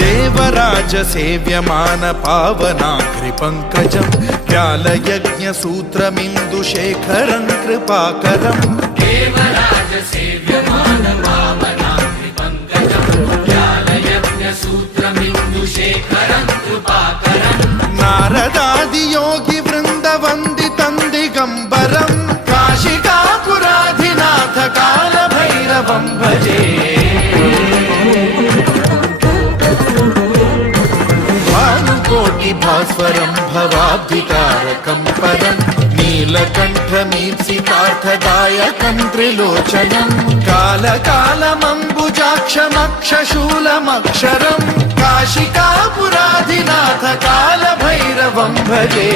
देवराज सेव्यमान पावनाग्रि पंकजं व्यालयज्ञ सूत्रमिन्दुशेखरं कृपाकरं देवराज सेव्यमान पावनाग्रि पंकजं व्यालयज्ञ सूत्रमिन्दुशेखरं कृपाकरं नारदादि योगी वृंद वंदितं दिगंबरं काशिकापुराधिनाथ काल भैरवं भजे भानुकोटि भास्वरं भवाब्धितारकं परं नीलकण्ठमीप्सितार्थदायकं त्रिलोचनं कालकालमम्बुजाक्षमक्षशूलमक्षरं काशिकापुराधिनाथ काल भैरवं भजे।